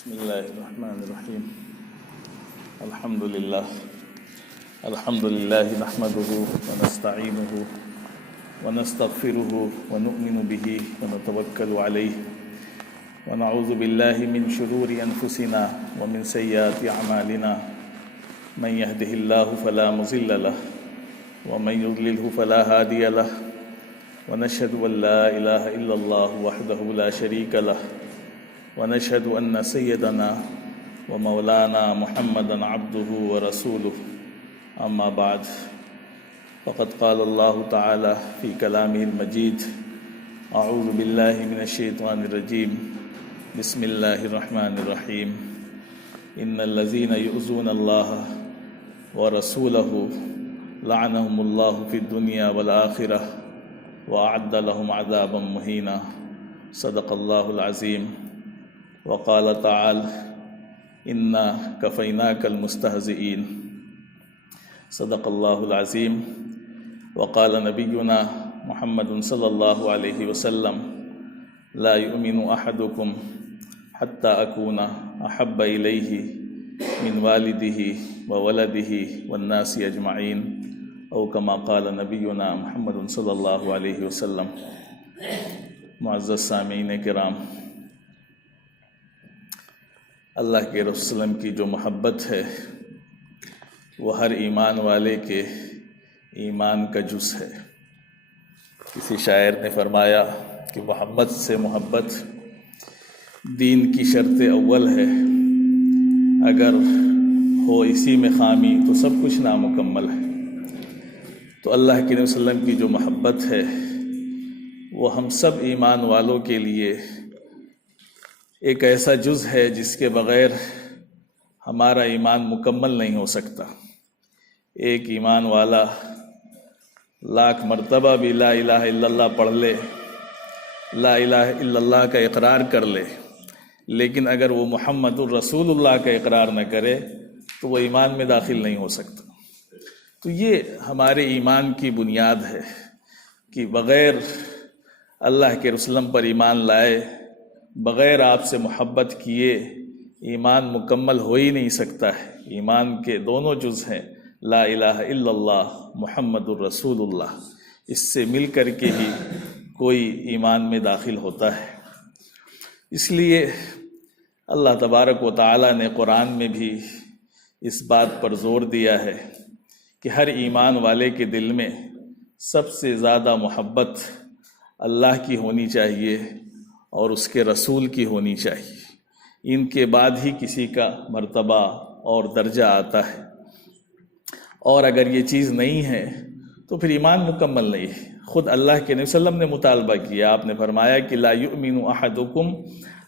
بسم الله الرحمن الرحيم. الحمد لله نحمده ونستعينه ونستغفره ونؤمن به ونتوكل عليه ونعوذ بالله من شرور أنفسنا ومن سيئات أعمالنا. من يهده الله فلا مضل له ومن يضلله فلا هادي له ونشهد أن لا إله إلا الله وحده لا شريك له ونشهد أن سيدنا ومولانا محمدا عبده ورسوله. أما بعد فقد قال الله تعالى في كلامه المجيد: أعوذ بالله من الشيطان الرجيم. بسم الله الرحمن الرحيم. إن الذين يؤذون الله ورسوله لعنهم الله في الدنيا والآخرة وأعد لهم عذابا مهينا. صدق الله العظيم. وقال تعالى: إنا كفيناك المستهزئين. صدق الله العظيم. وقال نبينا محمد صلى الله عليه وسلم: لا يؤمن أحدكم حتى أكون أحب إليه من والده وولده والناس أجمعين، أو كما قال نبينا محمد صلی اللہ علیہ وسلم. معزز سامعین کرام، اللہ کے رسول وسلم کی جو محبت ہے وہ ہر ایمان والے کے ایمان کا جز ہے. کسی شاعر نے فرمایا کہ محمد سے محبت دین کی شرط اول ہے، اگر ہو اسی میں خامی تو سب کچھ نامکمل ہے. تو اللہ کے نبی صلی اللہ علیہ وسلم کی جو محبت ہے وہ ہم سب ایمان والوں کے لیے ایک ایسا جز ہے جس کے بغیر ہمارا ایمان مکمل نہیں ہو سکتا. ایک ایمان والا لاکھ مرتبہ بھی لا الہ الا اللہ پڑھ لے، لا الہ الا اللہ کا اقرار کر لے، لیکن اگر وہ محمد الرسول اللہ کا اقرار نہ کرے تو وہ ایمان میں داخل نہیں ہو سکتا. تو یہ ہمارے ایمان کی بنیاد ہے کہ بغیر اللہ کے رسول پر ایمان لائے، بغیر آپ سے محبت کیے ایمان مکمل ہو ہی نہیں سکتا ہے. ایمان کے دونوں جز ہیں، لا الہ الا اللہ محمد الرسول اللہ. اس سے مل کر کے ہی کوئی ایمان میں داخل ہوتا ہے. اس لیے اللہ تبارک و تعالی نے قرآن میں بھی اس بات پر زور دیا ہے کہ ہر ایمان والے کے دل میں سب سے زیادہ محبت اللہ کی ہونی چاہیے اور اس کے رسول کی ہونی چاہیے. ان کے بعد ہی کسی کا مرتبہ اور درجہ آتا ہے، اور اگر یہ چیز نہیں ہے تو پھر ایمان مکمل نہیں ہے. خود اللہ کے نبی صلی اللہ علیہ وسلم نے مطالبہ کیا، آپ نے فرمایا کہ لا یؤمن احدکم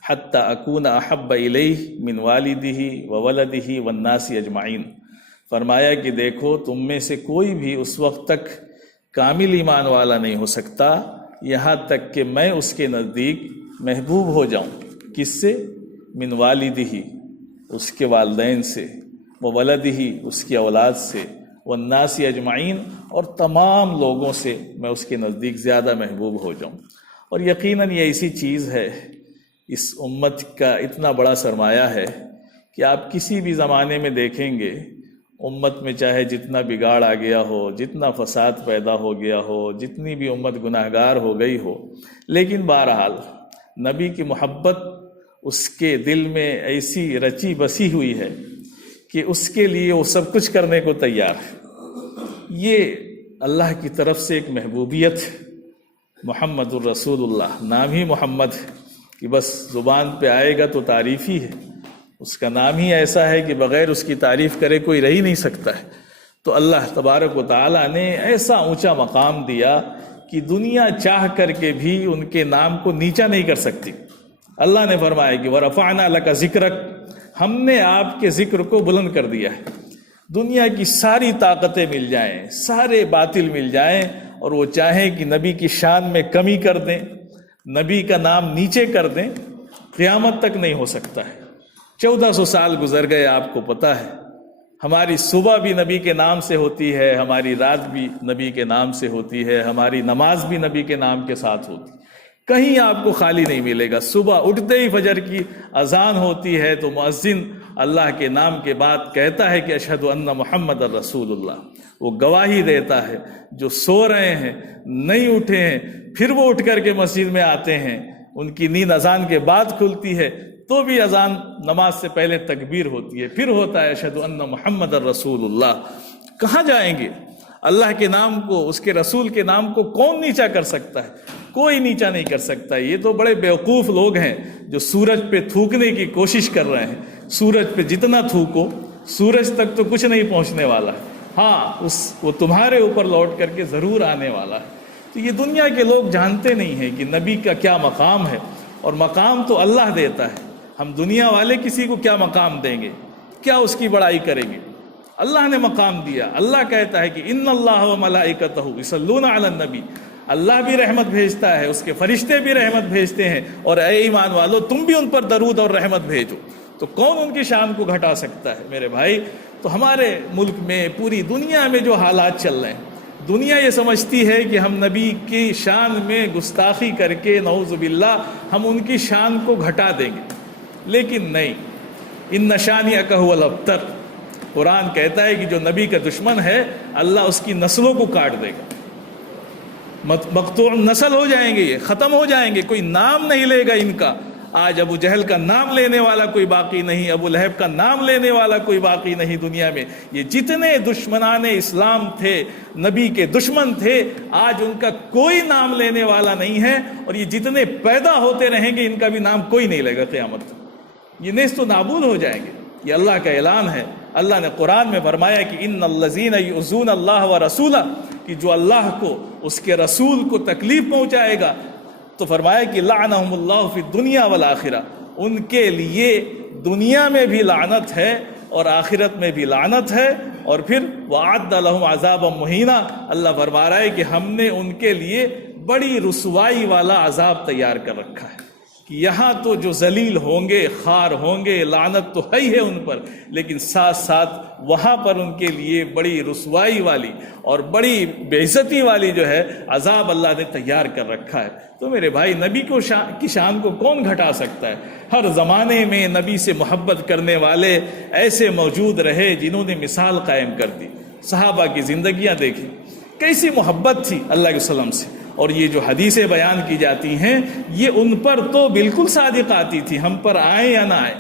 حتی اکون احب الیہ من والدہ وولدہ والناس اجمعین. فرمایا کہ دیکھو، تم میں سے کوئی بھی اس وقت تک کامل ایمان والا نہیں ہو سکتا یہاں تک کہ میں اس کے نزدیک محبوب ہو جاؤں. کس سے؟ من والدہ، اس کے والدین سے، وولدہ، اس کی اولاد سے، والناس اجمعین، اور تمام لوگوں سے میں اس کے نزدیک زیادہ محبوب ہو جاؤں. اور یقیناً یہ ایسی چیز ہے، اس امت کا اتنا بڑا سرمایہ ہے کہ آپ کسی بھی زمانے میں دیکھیں گے، امت میں چاہے جتنا بگاڑ آ گیا ہو، جتنا فساد پیدا ہو گیا ہو، جتنی بھی امت گناہگار ہو گئی ہو، لیکن بہرحال نبی کی محبت اس کے دل میں ایسی رچی بسی ہوئی ہے کہ اس کے لیے وہ سب کچھ کرنے کو تیار ہے. یہ اللہ کی طرف سے ایک محبوبیت، محمد الرسول اللہ، نام ہی محمد ہے کہ بس زبان پہ آئے گا تو تعریف ہی ہے. اس کا نام ہی ایسا ہے کہ بغیر اس کی تعریف کرے کوئی رہ ہی نہیں سکتا ہے. تو اللہ تبارک و تعالیٰ نے ایسا اونچا مقام دیا کہ دنیا چاہ کر کے بھی ان کے نام کو نیچا نہیں کر سکتی. اللہ نے فرمایا کہ وَرَفَعْنَا لَكَ ذِكْرَكَ، ہم نے آپ کے ذکر کو بلند کر دیا ہے. دنیا کی ساری طاقتیں مل جائیں، سارے باطل مل جائیں، اور وہ چاہیں کہ نبی کی شان میں کمی کر دیں، نبی کا نام نیچے کر دیں، قیامت تک نہیں ہو سکتا ہے. 1400 سال گزر گئے، آپ کو پتہ ہے. ہماری صبح بھی نبی کے نام سے ہوتی ہے، ہماری رات بھی نبی کے نام سے ہوتی ہے، ہماری نماز بھی نبی کے نام کے ساتھ ہوتی ہے. کہیں آپ کو خالی نہیں ملے گا. صبح اٹھتے ہی فجر کی اذان ہوتی ہے تو مؤذن اللہ کے نام کے بعد کہتا ہے کہ اشہد ان محمد الرسول اللہ. وہ گواہی دیتا ہے. جو سو رہے ہیں, نہیں اٹھے ہیں, پھر وہ اٹھ کر کے مسجد میں آتے ہیں, ان کی نیند اذان کے بعد کھلتی ہے تو بھی اذان نماز سے پہلے تکبیر ہوتی ہے, پھر ہوتا ہے اشہد ان محمد الرسول اللہ. کہاں جائیں گے؟ اللہ کے نام کو, اس کے رسول کے نام کو کون نیچا کر سکتا ہے؟ کوئی نیچا نہیں کر سکتا. یہ تو بڑے بیوقوف لوگ ہیں جو سورج پہ تھوکنے کی کوشش کر رہے ہیں. سورج پہ جتنا تھوکو سورج تک تو کچھ نہیں پہنچنے والا ہے. ہاں وہ تمہارے اوپر لوٹ کر کے ضرور آنے والا ہے. تو یہ دنیا کے لوگ جانتے نہیں ہیں کہ نبی کا کیا مقام ہے, اور مقام تو اللہ دیتا ہے. ہم دنیا والے کسی کو کیا مقام دیں گے؟ کیا اس کی بڑائی کریں گے؟ اللہ نے مقام دیا. اللہ کہتا ہے کہ ان اللہ و ملائکتہ یصلون علی النبی. اللہ بھی رحمت بھیجتا ہے, اس کے فرشتے بھی رحمت بھیجتے ہیں, اور اے ایمان والو تم بھی ان پر درود اور رحمت بھیجو. تو کون ان کی شان کو گھٹا سکتا ہے میرے بھائی؟ تو ہمارے ملک میں, پوری دنیا میں جو حالات چل رہے ہیں, دنیا یہ سمجھتی ہے کہ ہم نبی کی شان میں گستاخی کر کے نعوذ باللہ ہم ان کی شان کو گھٹا دیں گے. لیکن نہیں, ان شانئک ھو الابتر. قرآن کہتا ہے کہ جو نبی کا دشمن ہے اللہ اس کی نسلوں کو کاٹ دے گا. مقطوع نسل ہو جائیں گے, یہ ختم ہو جائیں گے, کوئی نام نہیں لے گا ان کا. آج ابو جہل کا نام لینے والا کوئی باقی نہیں, ابو لہب کا نام لینے والا کوئی باقی نہیں دنیا میں. یہ جتنے دشمنان اسلام تھے, نبی کے دشمن تھے, آج ان کا کوئی نام لینے والا نہیں ہے, اور یہ جتنے پیدا ہوتے رہیں گے ان کا بھی نام کوئی نہیں لے گا قیامت تک. یہ نیست و نابود ہو جائیں گے. یہ اللہ کا اعلان ہے. اللہ نے قرآن میں فرمایا کہ ان الذین یؤذون اللہ ورسولہ, کہ جو اللہ کو, اس کے رسول کو تکلیف پہنچائے گا, تو فرمایا کہ لعنہم اللہ فی الدنیا والآخرہ, ان کے لیے دنیا میں بھی لعنت ہے اور آخرت میں بھی لعنت ہے. اور پھر وَأَعَدَّ لَهُمْ عَذَابًا مُهِينًا, اللہ فرما رہا ہے کہ ہم نے ان کے لیے بڑی رسوائی والا عذاب تیار کر رکھا ہے. کہ یہاں تو جو ذلیل ہوں گے, خار ہوں گے, لعنت تو ہے ہی ہے ان پر, لیکن ساتھ ساتھ وہاں پر ان کے لیے بڑی رسوائی والی اور بڑی بے عزتی والی جو ہے عذاب اللہ نے تیار کر رکھا ہے. تو میرے بھائی, نبی کی شان کو کون گھٹا سکتا ہے؟ ہر زمانے میں نبی سے محبت کرنے والے ایسے موجود رہے جنہوں نے مثال قائم کر دی. صحابہ کی زندگیاں دیکھیں, کیسی محبت تھی اللہ کے وسلم سے. اور یہ جو حدیثیں بیان کی جاتی ہیں یہ ان پر تو بالکل صادق آتی تھی, ہم پر آئیں یا نہ آئیں.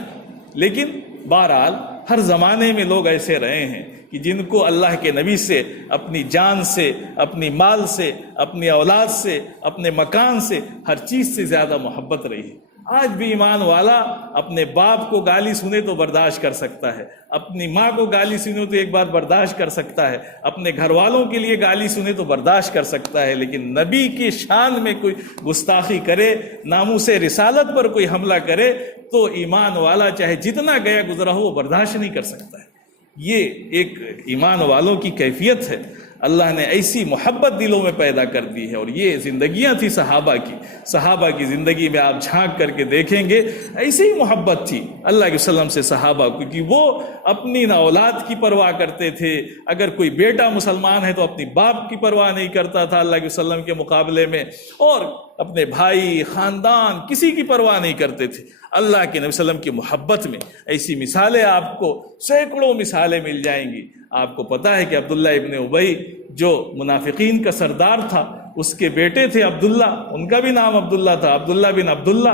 لیکن بہرحال ہر زمانے میں لوگ ایسے رہے ہیں کہ جن کو اللہ کے نبی سے, اپنی جان سے, اپنی مال سے, اپنی اولاد سے, اپنے مکان سے, ہر چیز سے زیادہ محبت رہی ہے. آج بھی ایمان والا اپنے باپ کو گالی سنے تو برداشت کر سکتا ہے, اپنی ماں کو گالی سنے تو ایک بار برداشت کر سکتا ہے, اپنے گھر والوں کے لیے گالی سنے تو برداشت کر سکتا ہے, لیکن نبی کی شان میں کوئی گستاخی کرے, ناموس رسالت پر کوئی حملہ کرے, تو ایمان والا چاہے جتنا گیا گزرا ہو وہ برداشت نہیں کر سکتا ہے. یہ ایک ایمان والوں کی کیفیت ہے. اللہ نے ایسی محبت دلوں میں پیدا کر دی ہے. اور یہ زندگیاں تھی صحابہ کی. صحابہ کی زندگی میں آپ جھانک کر کے دیکھیں گے ایسی ہی محبت تھی اللہ کے وسلم سے صحابہ کو, کہ وہ اپنی نہ اولاد کی پرواہ کرتے تھے. اگر کوئی بیٹا مسلمان ہے تو اپنی باپ کی پرواہ نہیں کرتا تھا اللہ کے وسلم کے مقابلے میں, اور اپنے بھائی, خاندان, کسی کی پرواہ نہیں کرتے تھے. اللہ کے نبی صلی اللہ علیہ وسلم کی محبت میں ایسی مثالیں آپ کو سینکڑوں مثالیں مل جائیں گی. آپ کو پتا ہے کہ عبداللہ ابن ابی جو منافقین کا سردار تھا, اس کے بیٹے تھے عبداللہ, ان کا بھی نام عبداللہ تھا, عبداللہ بن عبداللہ.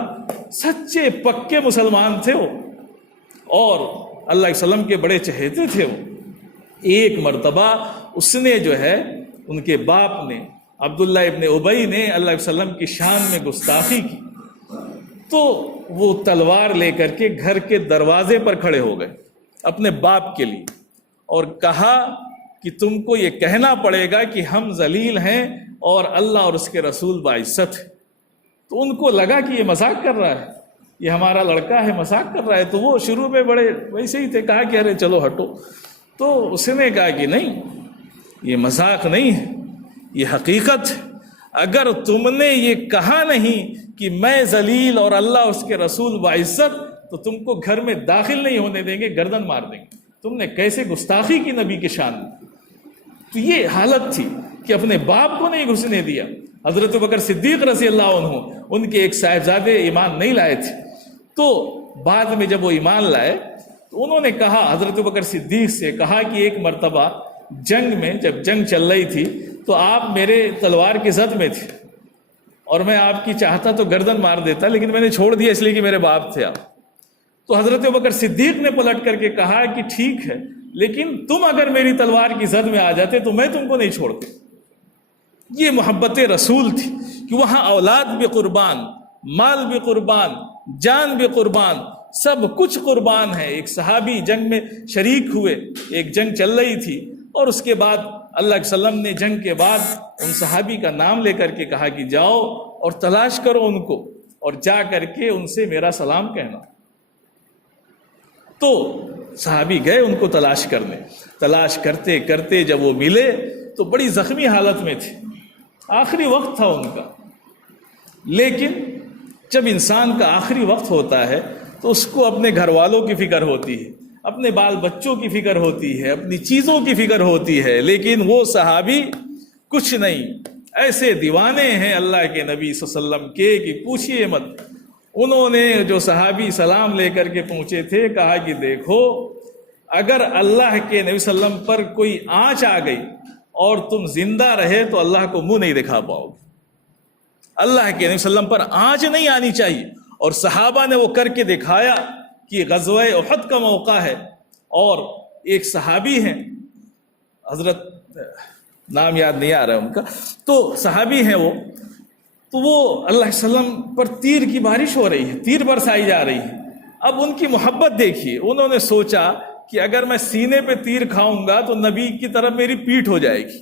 سچے پکے مسلمان تھے وہ, اور اللہ کے وسلم کے بڑے چہیتے تھے وہ. ایک مرتبہ اس نے جو ہے, ان کے باپ نے, عبداللہ ابن ابی نے اللہ کے وسلم کی شان میں گستاخی کی, تو وہ تلوار لے کر کے گھر کے دروازے پر کھڑے ہو گئے اپنے باپ کے لیے, اور کہا کہ تم کو یہ کہنا پڑے گا کہ ہم ذلیل ہیں اور اللہ اور اس کے رسول باعزت ہے. تو ان کو لگا کہ یہ مذاق کر رہا ہے, یہ ہمارا لڑکا ہے مذاق کر رہا ہے. تو وہ شروع میں بڑے ویسے ہی تھے, کہا کہ ارے چلو ہٹو. تو اس نے کہا کہ نہیں, یہ مذاق نہیں ہے, یہ حقیقت ہے. اگر تم نے یہ کہا نہیں کہ میں ذلیل اور اللہ اس کے رسول باعزت, تو تم کو گھر میں داخل نہیں ہونے دیں گے, گردن مار دیں گے. تم نے کیسے گستاخی کی نبی کے شان میں. تو یہ حالت تھی کہ اپنے باپ کو نہیں گھسنے دیا. حضرت بکر صدیق رضی اللہ عنہ ان کے ایک صاحبزادے ایمان نہیں لائے تھے، تو بعد میں جب وہ ایمان لائے تو انہوں نے کہا، حضرت بکر صدیق سے کہا کہ ایک مرتبہ جنگ میں جب جنگ چل رہی تھی تو آپ میرے تلوار کی زد میں تھے اور میں آپ کی چاہتا تو گردن مار دیتا، لیکن میں نے چھوڑ دیا اس لیے کہ میرے باپ تھے آپ۔ تو حضرت بکر صدیق نے پلٹ کر کے کہا کہ ٹھیک ہے، لیکن تم اگر میری تلوار کی زد میں آ جاتے تو میں تم کو نہیں چھوڑتا۔ یہ محبت رسول تھی کہ وہاں اولاد بھی قربان، مال بھی قربان، جان بھی قربان، سب کچھ قربان ہے۔ ایک صحابی جنگ میں شریک ہوئے، ایک جنگ چل رہی تھی اور اس کے بعد اللہ کے وسلم نے جنگ کے بعد ان صحابی کا نام لے کر کے کہا کہ جاؤ اور تلاش کرو ان کو اور جا کر کے ان سے میرا سلام کہنا۔ تو صحابی گئے ان کو تلاش کرنے، تلاش کرتے کرتے جب وہ ملے تو بڑی زخمی حالت میں تھے، آخری وقت تھا ان کا۔ لیکن جب انسان کا آخری وقت ہوتا ہے تو اس کو اپنے گھر والوں کی فکر ہوتی ہے، اپنے بال بچوں کی فکر ہوتی ہے، اپنی چیزوں کی فکر ہوتی ہے، لیکن وہ صحابی کچھ نہیں، ایسے دیوانے ہیں اللہ کے نبی صلی اللہ علیہ وسلم کے کہ پوچھئے مت۔ انہوں نے جو صحابی سلام لے کر کے پہنچے تھے کہا کہ دیکھو، اگر اللہ کے نبی صلی اللہ علیہ وسلم پر کوئی آنچ آ گئی اور تم زندہ رہے تو اللہ کو منہ نہیں دکھا پاؤ گے۔ اللہ کے نبی صلی اللہ علیہ وسلم پر آنچ نہیں آنی چاہیے، اور صحابہ نے وہ کر کے دکھایا کہ غزوہ احد کا موقع ہے اور ایک صحابی ہیں، حضرت نام یاد نہیں آ رہا ہے ان کا، تو صحابی ہیں وہ، تو وہ اللہ کے وسلم پر تیر کی بارش ہو رہی ہے، تیر برسائی جا رہی ہے۔ اب ان کی محبت دیکھیے، انہوں نے سوچا کہ اگر میں سینے پہ تیر کھاؤں گا تو نبی کی طرف میری پیٹھ ہو جائے گی،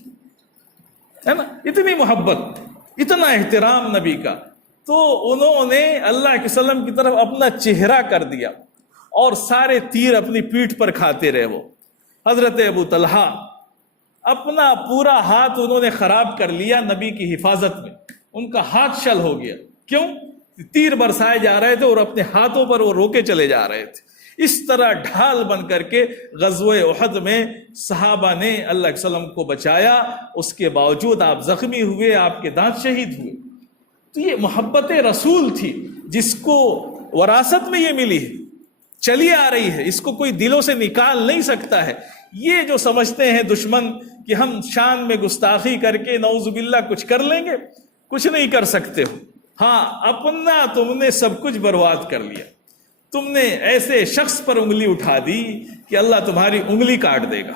ہے نا، اتنی محبت، اتنا احترام نبی کا۔ تو انہوں نے اللہ کے وسلم کی طرف اپنا چہرہ کر دیا اور سارے تیر اپنی پیٹھ پر کھاتے رہے۔ وہ حضرت ابو طلحہ اپنا پورا ہاتھ انہوں نے خراب کر لیا نبی کی حفاظت میں، ان کا ہاتھ شل ہو گیا، کیوں؟ تیر برسائے جا رہے تھے اور اپنے ہاتھوں پر وہ روکے چلے جا رہے تھے۔ اس طرح ڈھال بن کر کے غزوہ احد میں صحابہ نے اللہ کے وسلم کو بچایا، اس کے باوجود آپ زخمی ہوئے، آپ کے دانت شہید ہوئے۔ تو یہ محبت رسول تھی جس کو وراثت میں یہ ملی ہے، چلی آ رہی ہے، اس کو کوئی دلوں سے نکال نہیں سکتا ہے۔ یہ جو سمجھتے ہیں دشمن کہ ہم شان میں گستاخی کر کے نعوذ باللہ کچھ کر لیں گے، کچھ نہیں کر سکتے ہو۔ ہاں، اپنا تم نے سب کچھ برباد کر لیا، تم نے ایسے شخص پر انگلی اٹھا دی کہ اللہ تمہاری انگلی کاٹ دے گا،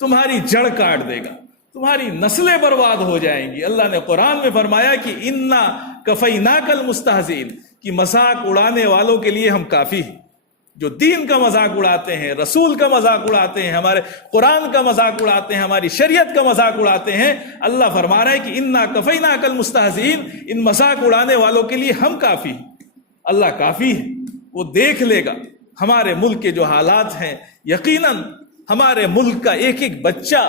تمہاری جڑ کاٹ دے گا، تمہاری نسلیں برباد ہو جائیں گی۔ اللہ نے قرآن میں فرمایا کہ انا کفیناک المستہزئین، کہ مذاق اڑانے والوں کے لیے ہم کافی ہیں۔ جو دین کا مذاق اڑاتے ہیں، رسول کا مذاق اڑاتے ہیں، ہمارے قرآن کا مذاق اڑاتے ہیں، ہماری شریعت کا مذاق اڑاتے ہیں، اللہ فرما رہا ہے کہ انا کفیناک المستہزئین، ان مذاق اڑانے والوں کے لیے ہم کافی ہیں۔ اللہ کافی ہے، وہ دیکھ لے گا ہمارے ملک کے جو حالات ہیں۔ یقیناً ہمارے ملک کا ایک ایک بچہ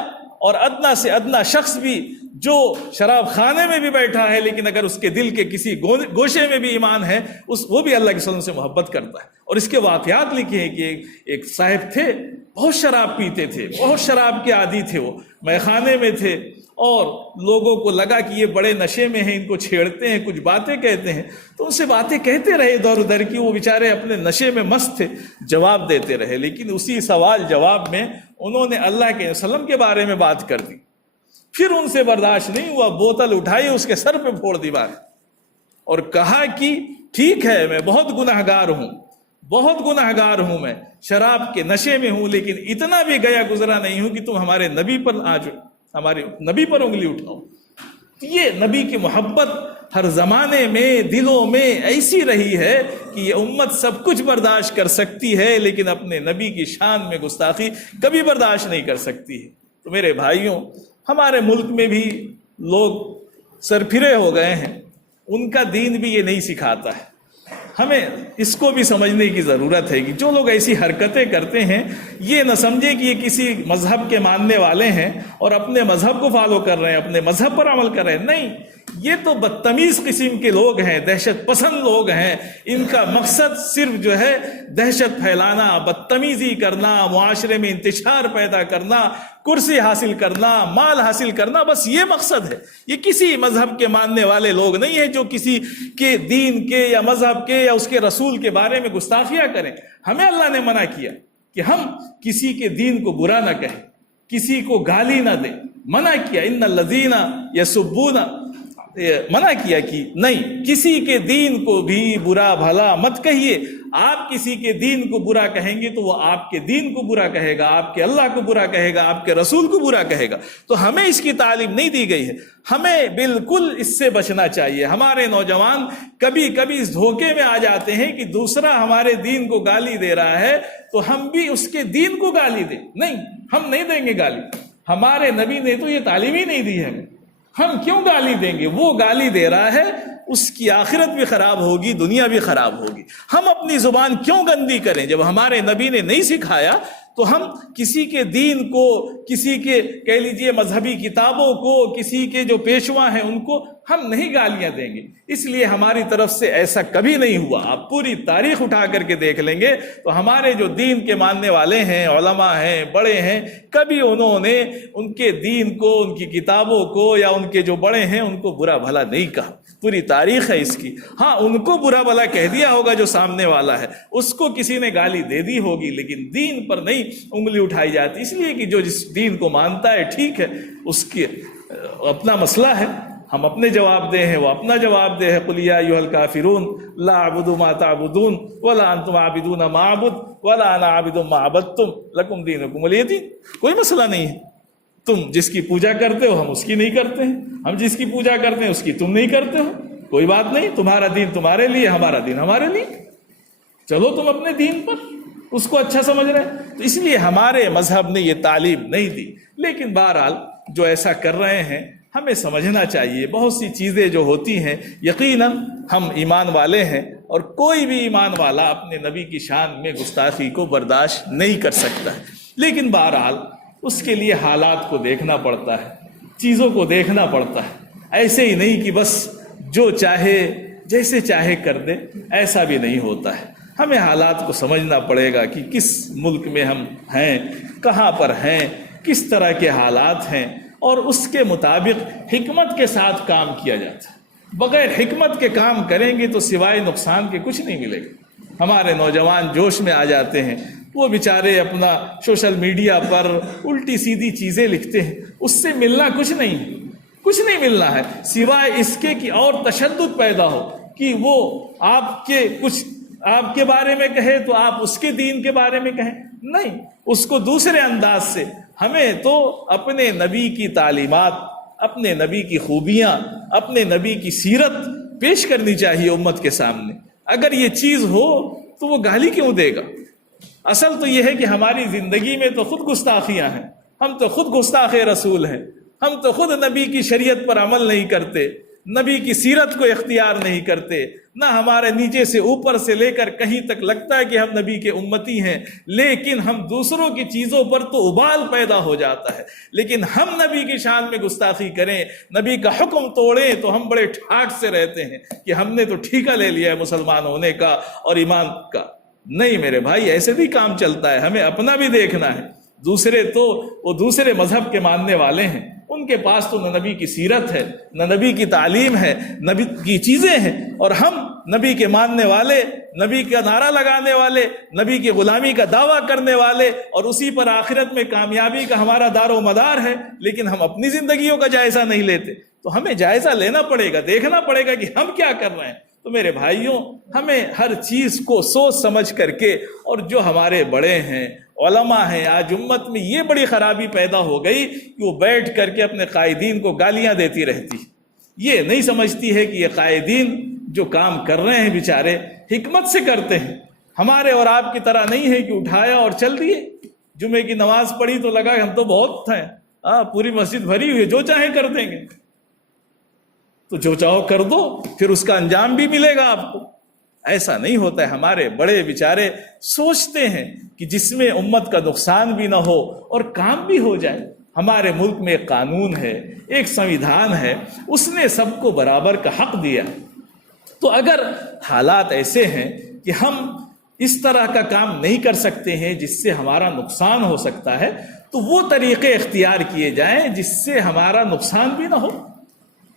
اور ادنا سے ادنا شخص بھی جو شراب خانے میں بھی بیٹھا ہے لیکن اگر اس کے دل کے کسی گوشے میں بھی ایمان ہے، وہ بھی اللہ کے وسلم سے محبت کرتا ہے۔ اور اس کے واقعات لکھے ہیں کہ ایک صاحب تھے، بہت شراب پیتے تھے، بہت شراب کے عادی تھے، وہ میخانے میں تھے اور لوگوں کو لگا کہ یہ بڑے نشے میں ہیں، ان کو چھیڑتے ہیں، کچھ باتیں کہتے ہیں، تو ان سے باتیں کہتے رہے ادھر ادھر کی، وہ بیچارے اپنے نشے میں مست تھے، جواب دیتے رہے، لیکن اسی سوال جواب میں انہوں نے اللہ کے وسلم کے بارے میں بات کر دی۔ پھر ان سے برداشت نہیں ہوا، بوتل اٹھائی، اس کے سر پہ پھوڑ دی بات اور کہا کہ ٹھیک ہے، میں بہت گناہگار ہوں، بہت گناہگار ہوں، میں شراب کے نشے میں ہوں، لیکن اتنا بھی گیا گزرا نہیں ہوں کہ تم ہمارے نبی پر آج ہمارے نبی پر انگلی اٹھاؤ۔ یہ نبی کی محبت ہر زمانے میں دلوں میں ایسی رہی ہے کہ یہ امت سب کچھ برداشت کر سکتی ہے لیکن اپنے نبی کی شان میں گستاخی کبھی برداشت نہیں کر سکتی ہے۔ تو میرے بھائیوں، ہمارے ملک میں بھی لوگ سرپھرے ہو گئے ہیں، ان کا دین بھی یہ نہیں سکھاتا ہے۔ ہمیں اس کو بھی سمجھنے کی ضرورت ہے کہ جو لوگ ایسی حرکتیں کرتے ہیں، یہ نہ سمجھیں کہ یہ کسی مذہب کے ماننے والے ہیں اور اپنے مذہب کو فالو کر رہے ہیں، اپنے مذہب پر عمل کر رہے ہیں، نہیں، یہ تو بدتمیز قسم کے لوگ ہیں، دہشت پسند لوگ ہیں، ان کا مقصد صرف جو ہے دہشت پھیلانا، بدتمیزی کرنا، معاشرے میں انتشار پیدا کرنا، کرسی حاصل کرنا، مال حاصل کرنا، بس یہ مقصد ہے۔ یہ کسی مذہب کے ماننے والے لوگ نہیں ہیں جو کسی کے دین کے یا مذہب کے یا اس کے رسول کے بارے میں گستاخیاں کریں۔ ہمیں اللہ نے منع کیا کہ ہم کسی کے دین کو برا نہ کہیں، کسی کو گالی نہ دیں، منع کیا، ان الذین یسبون، منع کیا کہ نہیں، کسی کے دین کو بھی برا بھلا مت کہیے۔ آپ کسی کے دین کو برا کہیں گے تو وہ آپ کے دین کو برا کہے گا، آپ کے اللہ کو برا کہے گا، آپ کے رسول کو برا کہے گا۔ تو ہمیں اس کی تعلیم نہیں دی گئی ہے، ہمیں بالکل اس سے بچنا چاہیے۔ ہمارے نوجوان کبھی کبھی اس دھوکے میں آ جاتے ہیں کہ دوسرا ہمارے دین کو گالی دے رہا ہے تو ہم بھی اس کے دین کو گالی دیں۔ نہیں، ہم نہیں دیں گے گالی، ہمارے نبی نے تو یہ تعلیم ہی نہیں دی ہے ہمیں، ہم کیوں گالی دیں گے؟ وہ گالی دے رہا ہے، اس کی آخرت بھی خراب ہوگی، دنیا بھی خراب ہوگی۔ ہم اپنی زبان کیوں گندی کریں؟ جب ہمارے نبی نے نہیں سکھایا تو ہم کسی کے دین کو، کسی کے کہہ لیجئے مذہبی کتابوں کو، کسی کے جو پیشوا ہیں ان کو ہم نہیں گالیاں دیں گے۔ اس لیے ہماری طرف سے ایسا کبھی نہیں ہوا۔ آپ پوری تاریخ اٹھا کر کے دیکھ لیں گے تو ہمارے جو دین کے ماننے والے ہیں، علماء ہیں، بڑے ہیں، کبھی انہوں نے ان کے دین کو، ان کی کتابوں کو یا ان کے جو بڑے ہیں ان کو برا بھلا نہیں کہا۔ پوری تاریخ ہے اس کی۔ ہاں، ان کو برا بھلا کہہ دیا ہوگا جو سامنے والا ہے، اس کو کسی نے گالی دے دی ہوگی، لیکن دین پر نہیں انگلی اٹھائی جاتی، اس لیے کہ جو جس دین کو مانتا ہے ٹھیک ہے، اس کی اپنا مسئلہ ہے، ہم اپنے جواب دہ ہیں، وہ اپنا جواب دہ ہے۔ قل یا ایھا الکافرون لا اعبد ما تعبدون ولا انتم عابدون ما اعبد ولا انا عابد ما عبدتم لکم دینکم ولی دین۔ کوئی مسئلہ نہیں ہے، تم جس کی پوجا کرتے ہو ہم اس کی نہیں کرتے ہیں، ہم جس کی پوجا کرتے ہیں اس کی تم نہیں کرتے ہو، کوئی بات نہیں، تمہارا دین تمہارے لیے، ہمارا دین ہمارے لیے، چلو تم اپنے دین پر، اس کو اچھا سمجھ رہے ہیں۔ تو اس لیے ہمارے مذہب نے یہ تعلیم نہیں دی، لیکن بہرحال جو ایسا کر رہے ہیں ہمیں سمجھنا چاہیے۔ بہت سی چیزیں جو ہوتی ہیں، یقیناً ہم ایمان والے ہیں اور کوئی بھی ایمان والا اپنے نبی کی شان میں گستاخی کو برداشت نہیں کر سکتا ہے، لیکن بہرحال اس کے لیے حالات کو دیکھنا پڑتا ہے، چیزوں کو دیکھنا پڑتا ہے۔ ایسے ہی نہیں کہ بس جو چاہے جیسے چاہے کر دے، ایسا بھی نہیں ہوتا ہے۔ ہمیں حالات کو سمجھنا پڑے گا کہ کس ملک میں ہم ہیں، کہاں پر ہیں، کس طرح کے حالات ہیں، اور اس کے مطابق حکمت کے ساتھ کام کیا جاتا ہے۔ بغیر حکمت کے کام کریں گے تو سوائے نقصان کے کچھ نہیں ملے گا۔ ہمارے نوجوان جوش میں آ جاتے ہیں، وہ بیچارے اپنا سوشل میڈیا پر الٹی سیدھی چیزیں لکھتے ہیں، اس سے ملنا کچھ نہیں ملنا ہے، سوائے اس کے کہ اور تشدد پیدا ہو کہ وہ آپ کے بارے میں کہے تو آپ اس کے دین کے بارے میں کہیں، نہیں، اس کو دوسرے انداز سے۔ ہمیں تو اپنے نبی کی تعلیمات، اپنے نبی کی خوبیاں، اپنے نبی کی سیرت پیش کرنی چاہیے امت کے سامنے۔ اگر یہ چیز ہو تو وہ گالی کیوں دے گا؟ اصل تو یہ ہے کہ ہماری زندگی میں تو خود گستاخیاں ہیں، ہم تو خود گستاخ رسول ہیں، ہم تو خود نبی کی شریعت پر عمل نہیں کرتے، نبی کی سیرت کو اختیار نہیں کرتے، نہ ہمارے نیچے سے اوپر سے لے کر کہیں تک لگتا ہے کہ ہم نبی کے امتی ہیں، لیکن ہم دوسروں کی چیزوں پر تو ابال پیدا ہو جاتا ہے۔ لیکن ہم نبی کی شان میں گستاخی کریں، نبی کا حکم توڑیں تو ہم بڑے ٹھاٹ سے رہتے ہیں کہ ہم نے تو ٹھیکہ لے لیا ہے مسلمان ہونے کا اور ایمان کا۔ نہیں میرے بھائی، ایسے بھی کام چلتا ہے، ہمیں اپنا بھی دیکھنا ہے۔ دوسرے تو وہ دوسرے مذہب کے ماننے والے ہیں، ان کے پاس تو نہ نبی کی سیرت ہے، نہ نبی کی تعلیم ہے، نبی کی چیزیں ہیں، اور ہم نبی کے ماننے والے، نبی کا نعرہ لگانے والے، نبی کی غلامی کا دعویٰ کرنے والے، اور اسی پر آخرت میں کامیابی کا ہمارا دار و مدار ہے، لیکن ہم اپنی زندگیوں کا جائزہ نہیں لیتے۔ تو ہمیں جائزہ لینا پڑے گا، دیکھنا پڑے گا کہ ہم کیا کر رہے ہیں۔ تو میرے بھائیوں، ہمیں ہر چیز کو سوچ سمجھ کر کے، اور جو ہمارے بڑے ہیں، علماء ہیں، آج امت میں یہ بڑی خرابی پیدا ہو گئی کہ وہ بیٹھ کر کے اپنے قائدین کو گالیاں دیتی رہتی، یہ نہیں سمجھتی ہے کہ یہ قائدین جو کام کر رہے ہیں بیچارے حکمت سے کرتے ہیں، ہمارے اور آپ کی طرح نہیں ہے کہ اٹھایا اور چل دیے۔ جمعے کی نماز پڑھی تو لگا کہ ہم تو بہت ہیں، پوری مسجد بھری ہوئی ہے، جو چاہیں کر دیں گے۔ تو جو چاہو کر دو، پھر اس کا انجام بھی ملے گا آپ کو۔ ایسا نہیں ہوتا ہے۔ ہمارے بڑے بیچارے سوچتے ہیں کہ جس میں امت کا نقصان بھی نہ ہو اور کام بھی ہو جائے۔ ہمارے ملک میں ایک قانون ہے، ایک سنویدھان ہے، اس نے سب کو برابر کا حق دیا۔ تو اگر حالات ایسے ہیں کہ ہم اس طرح کا کام نہیں کر سکتے ہیں جس سے ہمارا نقصان ہو سکتا ہے، تو وہ طریقے اختیار کیے جائیں جس سے ہمارا نقصان بھی نہ ہو۔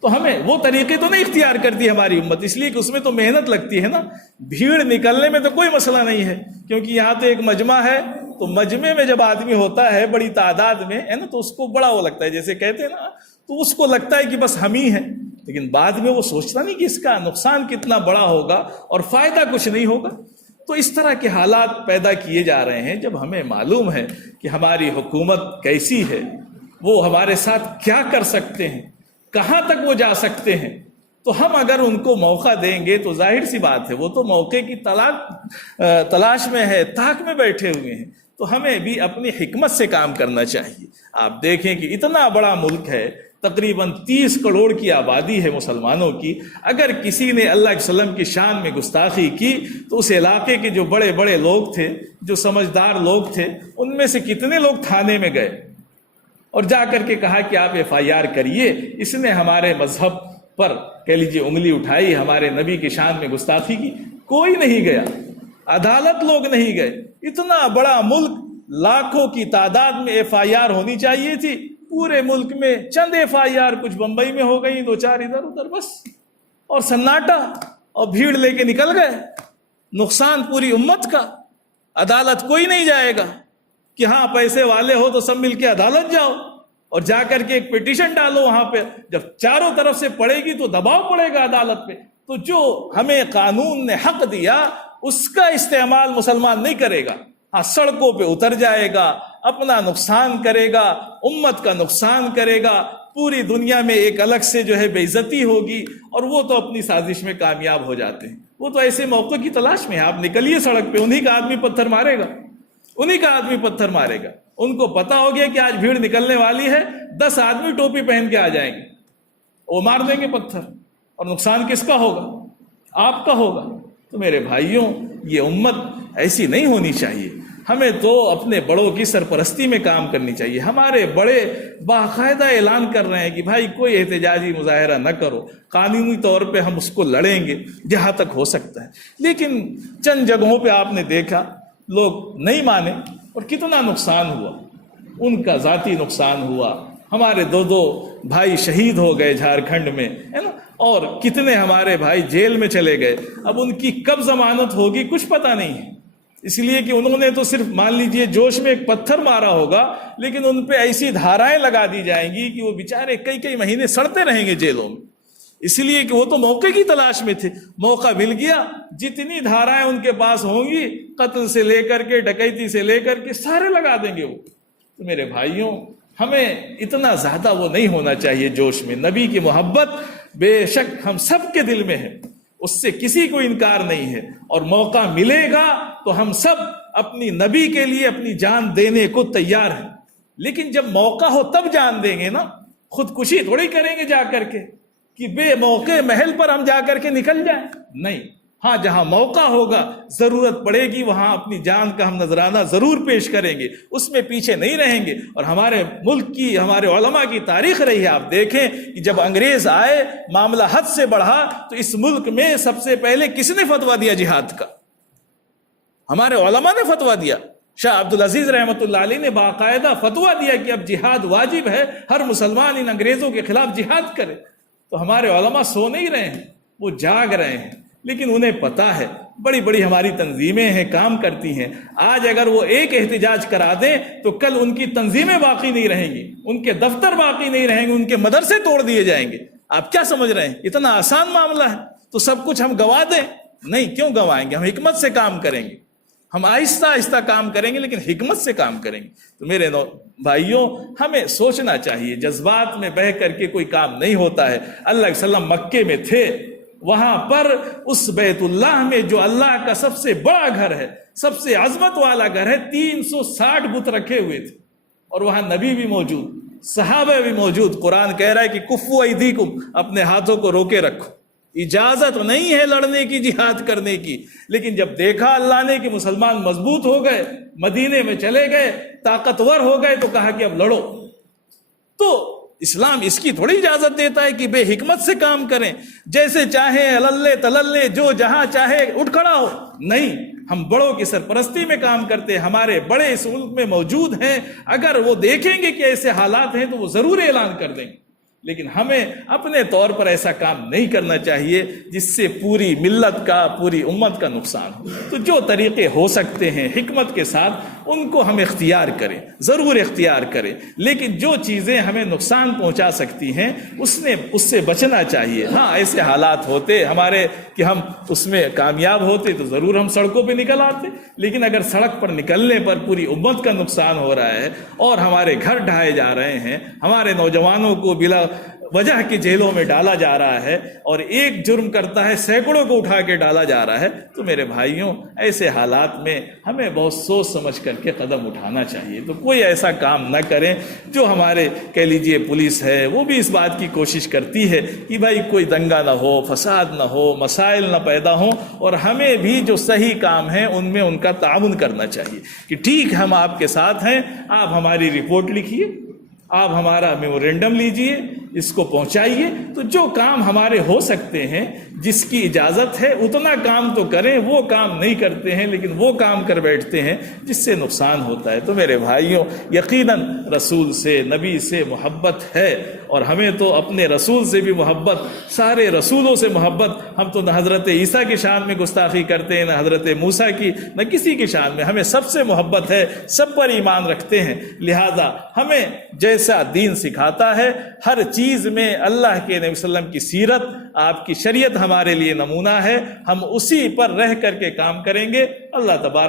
تو ہمیں وہ طریقے تو نہیں اختیار کرتی ہماری امت، اس لیے کہ اس میں تو محنت لگتی ہے نا۔ بھیڑ نکلنے میں تو کوئی مسئلہ نہیں ہے، کیونکہ یہاں تو ایک مجمع ہے، تو مجمع میں جب آدمی ہوتا ہے بڑی تعداد میں ہے نا، تو اس کو بڑا وہ لگتا ہے، جیسے کہتے ہیں نا، تو اس کو لگتا ہے کہ بس ہم ہی ہیں، لیکن بعد میں وہ سوچتا نہیں کہ اس کا نقصان کتنا بڑا ہوگا اور فائدہ کچھ نہیں ہوگا۔ تو اس طرح کے حالات پیدا کیے جا رہے ہیں۔ جب ہمیں معلوم ہے کہ ہماری حکومت کیسی ہے، وہ ہمارے ساتھ کیا کر سکتے ہیں، کہاں تک وہ جا سکتے ہیں، تو ہم اگر ان کو موقع دیں گے تو ظاہر سی بات ہے وہ تو موقع کی تلاش میں ہے، تاک میں بیٹھے ہوئے ہیں۔ تو ہمیں بھی اپنی حکمت سے کام کرنا چاہیے۔ آپ دیکھیں کہ اتنا بڑا ملک ہے، تقریباً 30 کروڑ کی آبادی ہے مسلمانوں کی، اگر کسی نے اللہ کے وسلم کی شان میں گستاخی کی تو اس علاقے کے جو بڑے بڑے لوگ تھے، جو سمجھدار لوگ تھے، ان میں سے کتنے لوگ تھانے میں گئے اور جا کر کے کہا کہ آپ FIR کریے، اس نے ہمارے مذہب پر کہہ لیجیے انگلی اٹھائی، ہمارے نبی کی شان میں گستاخی کی؟ کوئی نہیں گیا، عدالت لوگ نہیں گئے۔ اتنا بڑا ملک، لاکھوں کی تعداد میں FIR ہونی چاہیے تھی، پورے ملک میں چند FIR، کچھ بمبئی میں ہو گئی، 2-4 ادھر ادھر بس، اور سناٹا، اور بھیڑ لے کے نکل گئے۔ نقصان پوری امت کا۔ عدالت کوئی نہیں جائے گا کہ ہاں پیسے والے ہو تو سب مل کے عدالت جاؤ اور جا کر کے ایک پٹیشن ڈالو وہاں پہ، جب چاروں طرف سے پڑے گی تو دباؤ پڑے گا عدالت پہ۔ تو جو ہمیں قانون نے حق دیا اس کا استعمال مسلمان نہیں کرے گا، ہاں سڑکوں پہ اتر جائے گا، اپنا نقصان کرے گا، امت کا نقصان کرے گا، پوری دنیا میں ایک الگ سے جو ہے بے عزتی ہوگی، اور وہ تو اپنی سازش میں کامیاب ہو جاتے ہیں۔ وہ تو ایسے موقع کی تلاش میں ہے، آپ نکلیے سڑک پہ، انہی کا آدمی پتھر مارے گا، انہی کا آدمی پتھر مارے گا۔ ان کو پتا ہو گیا کہ آج بھیڑ نکلنے والی ہے، 10 آدمی ٹوپی پہن کے آ جائیں گے، وہ مار دیں گے پتھر، اور نقصان کس کا ہوگا؟ آپ کا ہوگا۔ تو میرے بھائیوں، یہ امت ایسی نہیں ہونی چاہیے۔ ہمیں تو اپنے بڑوں کی سرپرستی میں کام کرنی چاہیے۔ ہمارے بڑے باقاعدہ اعلان کر رہے ہیں کہ بھائی کوئی احتجاجی مظاہرہ نہ کرو، قانونی طور پہ ہم اس کو لڑیں گے جہاں تک ہو سکتا ہے۔ لیکن چند جگہوں پہ آپ نے دیکھا لوگ نہیں مانے، اور کتنا نقصان ہوا، ان کا ذاتی نقصان ہوا۔ ہمارے 2 بھائی شہید ہو گئے جھارکھنڈ میں، ہے نا، اور کتنے ہمارے بھائی جیل میں چلے گئے۔ اب ان کی کب ضمانت ہوگی کچھ پتہ نہیں ہے، اس لیے کہ انہوں نے تو صرف مان لیجئے جوش میں ایک پتھر مارا ہوگا، لیکن ان پہ ایسی دھارائیں لگا دی جائیں گی کہ وہ بیچارے کئی مہینے سڑتے رہیں گے جیلوں میں، اس لیے کہ وہ تو موقع کی تلاش میں تھے۔ موقع مل گیا، جتنی دھارائیں ان کے پاس ہوں گی، قتل سے لے کر کے ڈکیتی سے لے کر کے سارے لگا دیں گے وہ۔ تو میرے بھائیوں، ہمیں اتنا زیادہ وہ نہیں ہونا چاہیے جوش میں۔ نبی کی محبت بے شک ہم سب کے دل میں ہے، اس سے کسی کو انکار نہیں ہے، اور موقع ملے گا تو ہم سب اپنی نبی کے لیے اپنی جان دینے کو تیار ہیں۔ لیکن جب موقع ہو تب جان دیں گے نا، خودکشی تھوڑی کریں گے جا کر کے کہ بے موقع محل پر ہم جا کر کے نکل جائیں، نہیں۔ ہاں جہاں موقع ہوگا، ضرورت پڑے گی، وہاں اپنی جان کا ہم نذرانہ ضرور پیش کریں گے، اس میں پیچھے نہیں رہیں گے۔ اور ہمارے ملک کی، ہمارے علماء کی تاریخ رہی ہے، آپ دیکھیں کہ جب انگریز آئے، معاملہ حد سے بڑھا، تو اس ملک میں سب سے پہلے کس نے فتویٰ دیا جہاد کا؟ ہمارے علماء نے فتویٰ دیا۔ شاہ عبدالعزیز رحمۃ اللہ علیہ نے باقاعدہ فتویٰ دیا کہ اب جہاد واجب ہے، ہر مسلمان ان انگریزوں کے خلاف جہاد کرے۔ تو ہمارے علماء سو نہیں رہے ہیں، وہ جاگ رہے ہیں، لیکن انہیں پتا ہے بڑی بڑی ہماری تنظیمیں ہیں، کام کرتی ہیں۔ آج اگر وہ ایک احتجاج کرا دیں تو کل ان کی تنظیمیں باقی نہیں رہیں گی، ان کے دفتر باقی نہیں رہیں گے، ان کے مدرسے توڑ دیے جائیں گے۔ آپ کیا سمجھ رہے ہیں اتنا آسان معاملہ ہے؟ تو سب کچھ ہم گوا دیں؟ نہیں، کیوں گوائیں گے؟ ہم حکمت سے کام کریں گے، ہم آہستہ آہستہ کام کریں گے، لیکن حکمت سے کام کریں گے۔ تو میرے بھائیوں، ہمیں سوچنا چاہیے، جذبات میں بہہ کر کے کوئی کام نہیں ہوتا ہے۔ اللہ کے وسلم مکے میں تھے، وہاں پر اس بیت اللہ میں جو اللہ کا سب سے بڑا گھر ہے، سب سے عظمت والا گھر ہے، 360 بت رکھے ہوئے تھے، اور وہاں نبی بھی موجود، صحابہ بھی موجود۔ قرآن کہہ رہا ہے کہ کفوا ایدیکم، اپنے ہاتھوں کو روکے رکھو۔ اجازت نہیں ہے لڑنے کی، جہاد کرنے کی، لیکن جب دیکھا اللہ نے کہ مسلمان مضبوط ہو گئے، مدینے میں چلے گئے، طاقتور ہو گئے، تو کہا کہ اب لڑو۔ تو اسلام اس کی تھوڑی اجازت دیتا ہے کہ بے حکمت سے کام کریں، جیسے چاہے اللے تللے جو جہاں چاہے اٹھ کھڑا ہو. نہیں، ہم بڑوں کی سرپرستی میں کام کرتے ہیں، ہمارے بڑے اس ملک میں موجود ہیں، اگر وہ دیکھیں گے کہ ایسے حالات ہیں تو وہ ضرور اعلان کر دیں گے. لیکن ہمیں اپنے طور پر ایسا کام نہیں کرنا چاہیے جس سے پوری ملت کا، پوری امت کا نقصان ہو. تو جو طریقے ہو سکتے ہیں حکمت کے ساتھ ان کو ہم اختیار کریں، ضرور اختیار کریں. لیکن جو چیزیں ہمیں نقصان پہنچا سکتی ہیں اس سے بچنا چاہیے. ہاں ایسے حالات ہوتے ہمارے کہ ہم اس میں کامیاب ہوتے تو ضرور ہم سڑکوں پہ نکل آتے. لیکن اگر سڑک پر نکلنے پر پوری امت کا نقصان ہو رہا ہے اور ہمارے گھر ڈھائے جا رہے ہیں، ہمارے نوجوانوں کو بلا وجہ کی جیلوں میں ڈالا جا رہا ہے، اور ایک جرم کرتا ہے سینکڑوں کو اٹھا کے ڈالا جا رہا ہے، تو میرے بھائیوں ایسے حالات میں ہمیں بہت سوچ سمجھ کر کے قدم اٹھانا چاہیے. تو کوئی ایسا کام نہ کریں. جو ہمارے کہہ لیجئے پولیس ہے وہ بھی اس بات کی کوشش کرتی ہے کہ بھائی کوئی دنگا نہ ہو، فساد نہ ہو، مسائل نہ پیدا ہوں، اور ہمیں بھی جو صحیح کام ہیں ان میں ان کا تعاون کرنا چاہیے کہ ٹھیک ہم آپ کے ساتھ ہیں، آپ ہماری رپورٹ لکھیے، آپ ہمارا میمورینڈم لیجئے، اس کو پہنچائیے. تو جو کام ہمارے ہو سکتے ہیں، جس کی اجازت ہے اتنا کام تو کریں. وہ کام نہیں کرتے ہیں لیکن وہ کام کر بیٹھتے ہیں جس سے نقصان ہوتا ہے. تو میرے بھائیوں یقیناً رسول سے، نبی سے محبت ہے، اور ہمیں تو اپنے رسول سے بھی محبت، سارے رسولوں سے محبت. ہم تو نہ حضرت عیسیٰ کی شان میں گستاخی کرتے ہیں، نہ حضرت موسیٰ کی، نہ کسی کی شان میں. ہمیں سب سے محبت ہے، سب پر ایمان رکھتے ہیں. لہذا ہمیں جیسا دین سکھاتا ہے ہر چیز میں اللہ کے نبی صلی اللہ علیہ وسلم کی سیرت، آپ کی شریعت ہمارے لیے نمونہ ہے. ہم اسی پر رہ کر کے کام کریں گے. اللہ تبارک